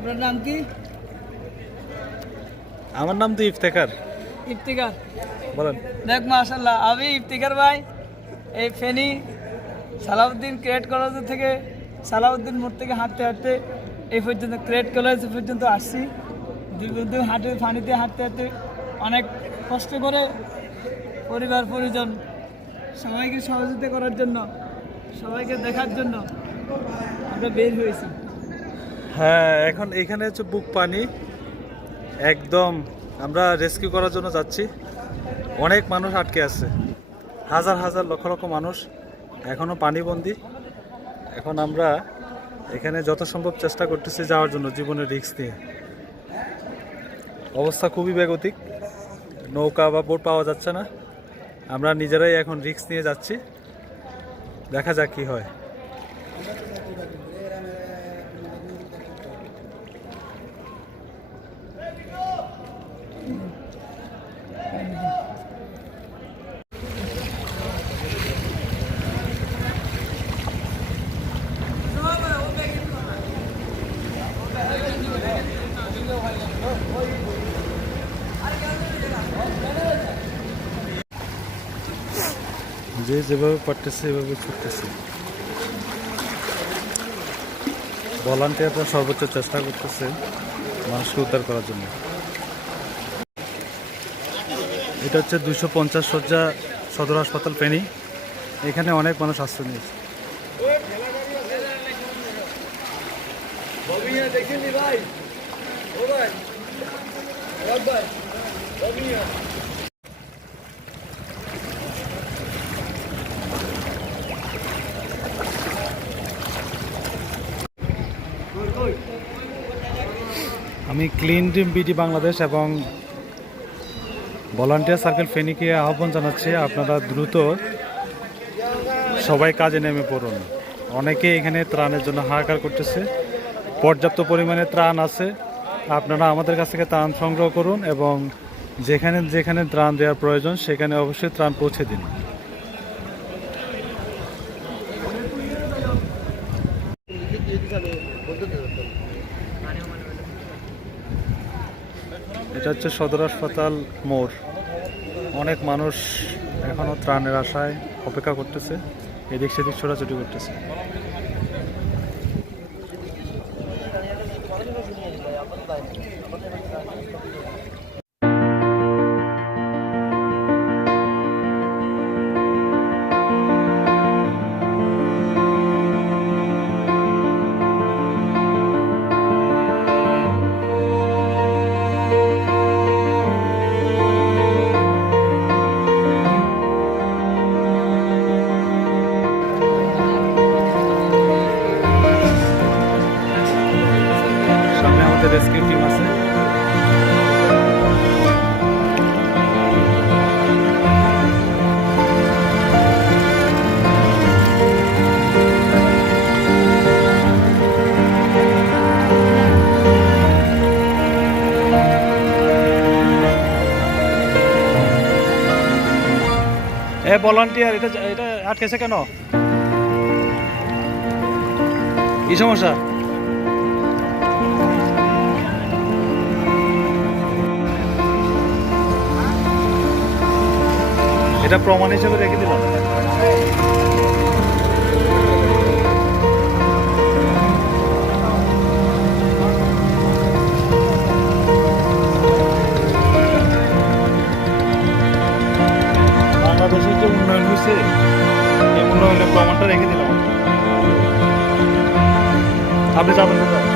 আপনার নাম কি? আমার নাম তো ইফতেখার। ইফতিকার। বলেন। দেখ মাশাআল্লাহ, আমি ইফতিকার ভাই এই ফেনী সালাউদ্দিন ক্রেড কলেজ থেকে সালাউদ্দিন মোড় থেকে হাঁটতে হাঁটতে এই পর্যন্ত ক্রেড কলেজ পর্যন্ত আসছি। দুই বন্ধু হাঁটে পানিতে হাঁটতে হাঁটতে অনেক কষ্ট করে পরিবার পরিজন সবাইকে সহযোগিতা করার জন্য, সবাইকে দেখার জন্য আমরা বের হয়েছি। হ্যাঁ, এখন এখানে হচ্ছে বুক পানি, একদম আমরা রেস্কিউ করার জন্য যাচ্ছি। অনেক মানুষ আটকে আছে, হাজার হাজার লক্ষ লক্ষ মানুষ এখনও পানিবন্দী। এখন আমরা এখানে যত সম্ভব চেষ্টা করতেছি যাওয়ার জন্য, জীবনের রিস্ক নিয়ে। অবস্থা খুবই বেগতিক, নৌকা বা বোট পাওয়া যাচ্ছে না। আমরা নিজেরাই এখন রিস্ক নিয়ে যাচ্ছি, দেখা যাক কি হয়। যে যেভাবে পারতেছে সেভাবে ছুটতেছে। ভলান্টিয়াররা সর্বোচ্চ চেষ্টা করতেছে মানুষকে উদ্ধার করার জন্য। এটা হচ্ছে 250 শয্যা সদর হাসপাতাল ফেনী। এখানে অনেক মানুষ আশ্রয় নিয়েছে। আমি ক্লিন ড্রিম বিডি বাংলাদেশ এবং ভলান্টিয়ার সার্কেল ফেনীকে আহ্বান জানাচ্ছি, আপনারা দ্রুত সবাই কাজে নেমে পড়ুন। অনেকে এখানে ত্রাণের জন্য হাহাকার করতেছে। পর্যাপ্ত পরিমাণে ত্রাণ আছে, আপনারা আমাদের কাছ থেকে ত্রাণ সংগ্রহ করুন এবং যেখানে যেখানে ত্রাণ দেওয়ার প্রয়োজন সেখানে অবশ্যই ত্রাণ পৌঁছে দিন। এটা হচ্ছে সদর হাসপাতাল মোড়। অনেক মানুষ এখনো ত্রাণের আশায় অপেক্ষা করতেছে, এদিক সেদিক ছোটাছুটি করতেছে। সামনে আমাদের রেস্কিউ টিম আছে। ভলান্টিয়ার, এটা এটা আটকেছে কেন? কি সমস্যা? এটা প্রমাণ হিসেবে রেখে দিলাম। বাংলাদেশের যে উন্নয়ন হয়েছে, এই উন্নয়নের প্রমাণটা রেখে দিলাম। আপনি যাবেন কোথায়?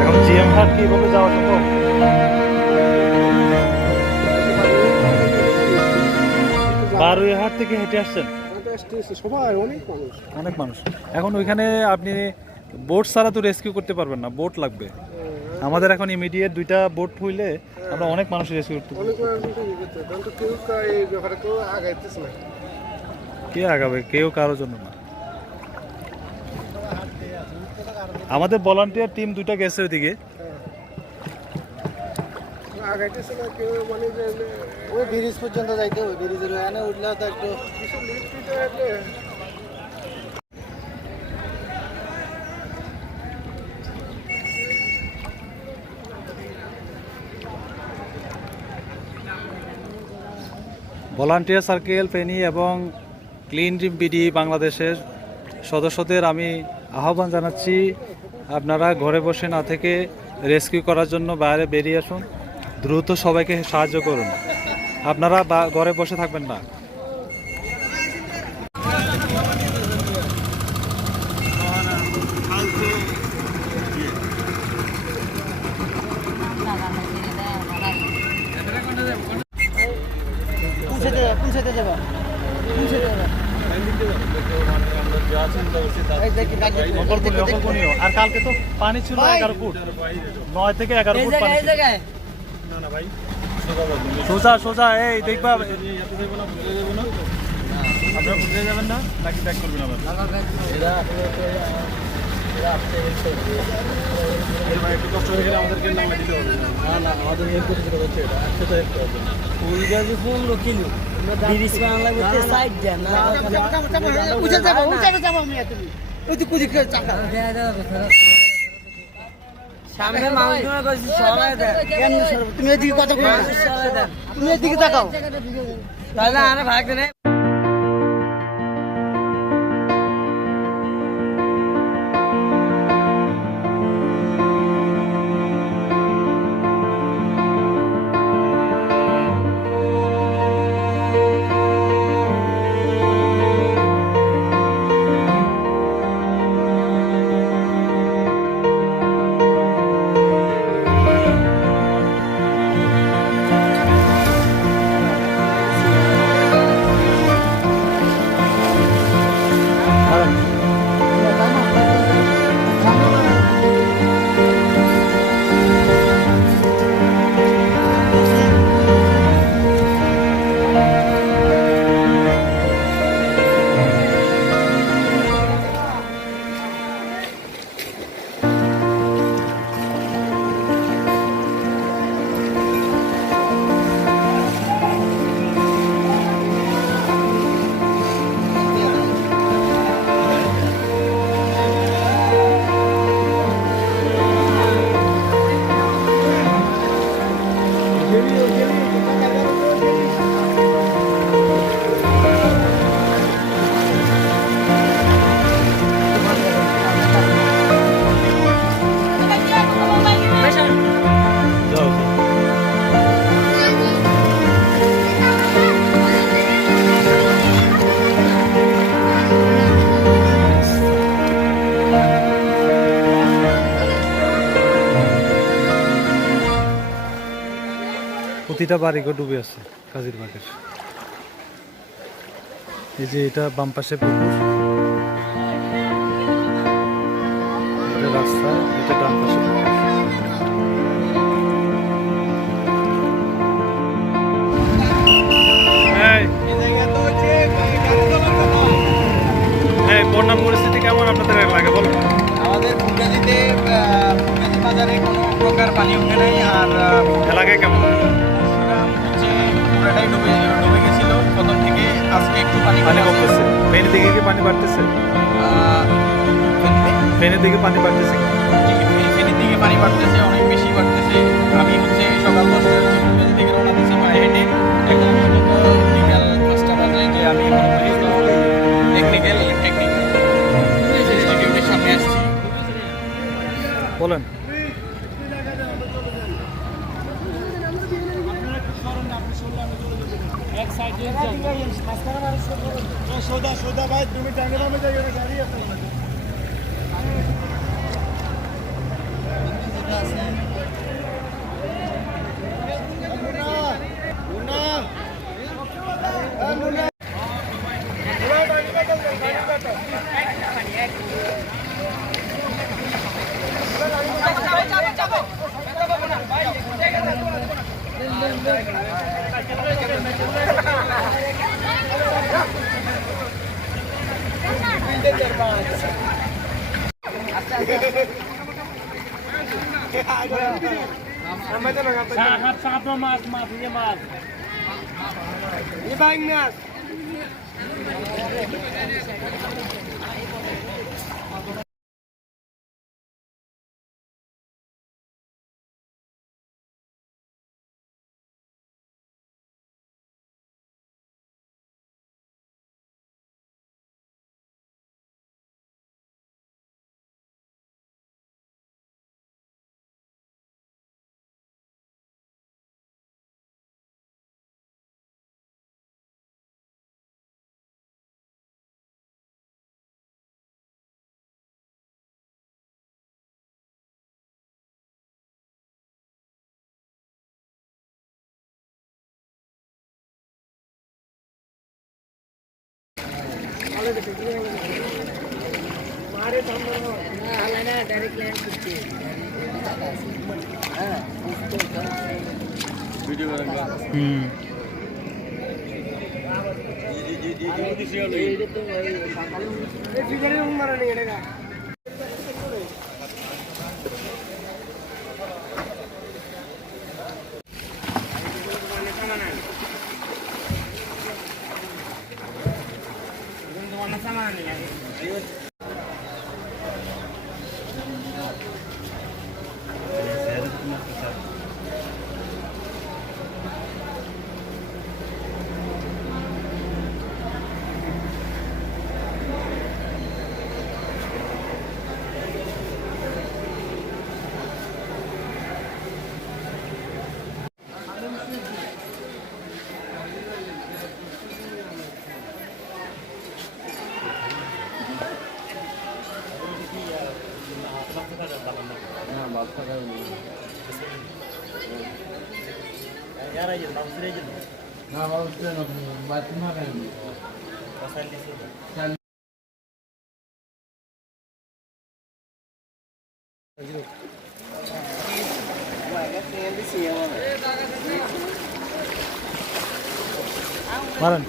এখন জিএম হাট কি এভাবে যাওয়া সম্ভব? বারুইহাট থেকে হেঁটে আসছেন? অনেক মানুষ। এখন ওইখানে আপনি বোট ছাড়া তো রেস্কিউ করতে পারবেন না, বোট লাগবে। আমাদের এখন ইমিডিয়েট 2টা বোট হইলে আমরা অনেক মানুষ রেস্কিউ করতে পারবো। কে আগাবে? কেউ কারোর জন্য না। আমাদের ভলান্টিয়ার টিম 2টা গেছে ওইদিকে, আগাইতেছে না কেউ, মানে যে ওই ব্রিজ পর্যন্ত যাইতে ওই ব্রিজের ওখানে উঠলেও তো একটু কিছু লিফট দিতে হলে ভলান্টিয়ার সার্কেল ফেনী এবং ক্লিন ড্রিম বিডি বাংলাদেশের সদস্যদের আমি আহ্বান জানাচ্ছি, আপনারা ঘরে বসে না থেকে রেস্কিউ করার জন্য বাইরে বেরিয়ে আসুন, দ্রুত সবাইকে সাহায্য করুন, আপনারা ঘরে বসে থাকবেন না। কোন সাইডে যাবা আর কালকে তো পানি ছিল 11 ফুট, 9 থেকে 11 ফুট পানি ছিল। সোজা সোজা এই দেখবা, আপনারা বুঝে যাবেন না নাকি ব্যাক করবেন আবার? একটু কষ্ট হয়ে গেলে আমাদেরকে নামে দিতে হবে। না আমাদের হেল্প করতে হচ্ছে, এটা একসাথে হেল্প করবে। ফুল গাছে 15 কিলো ব্রিজ বাংলা করতে সাইড দেন না, উঠে যাবো আমি তুমি ওই তো কুদি করে চাকা সামনে মাউন্টেন কইছি সরাই দেন। কেন সরাই? তুমি এদিকে কত করে সরাই দেন, তুমি এদিকে তাকাও তাহলে আরে ভাগ দেন। প্রতিটা বাড়িঘর ডুবে আছে কাজীর বাগের। এই যে এটা বাম পাশে পুকুর, এটা রাস্তা, এটা ডান পাশে পুকুর। বন্যার পরিস্থিতি কেমন আপনাদের লাগে বলো? আমাদের ফুলগাজীতে ফুলগাজী বাজারে কোনো প্রকার পানি উঠে নাই, আর এলাকায় কেমন? হচ্ছে পুরাটাই ডুবে গেছিল প্রথম থেকে। আজকে একটু পানি পানি কমতেছে? ফেনীর দিকে কি পানি বাড়তেছে? ফেনীর দিকে পানি বাড়তেছে? ফেনীর দিকে পানি বাড়তেছে, অনেক বেশি বাড়তেছে। আমি হচ্ছে সকাল 10টার ফুলগাজী থেকে রওনা দিয়েছি পায়ে হেঁটে, এখন পর্যন্ত বিকাল 5টা বাজে যে আমি টেকনিক্যাল ইনস্টিটিউটের সামনে আসছি। বলেন। সোজা ভাই, তুমি টাঙ্গে নামে যাই, ওটা গাড়ি আছে। আচ্ছা মারেন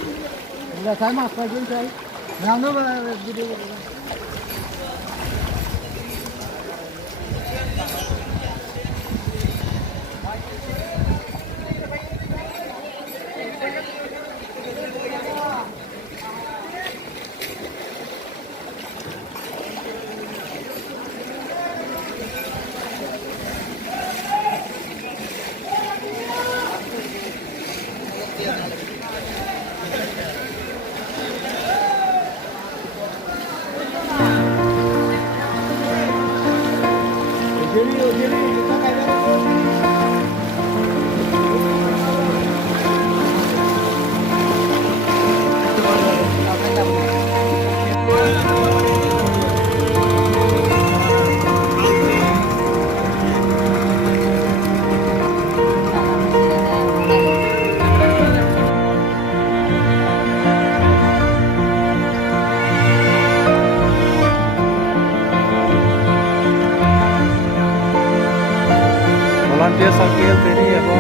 ভলান্টিয়ার সার্কেল ফেরি এবং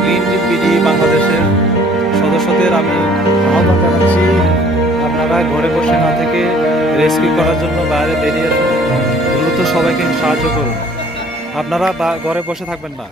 গ্রিন টিম বিডি বাংলাদেশের সদস্যদের আমি আহ্বান জানাচ্ছি, আপনারা ঘরে বসে না থেকে রেস্কিউ করার জন্য বাইরে বেরিয়ে দ্রুত সবাইকে সাহায্য করুন। আপনারা ঘরে বসে থাকবেন না।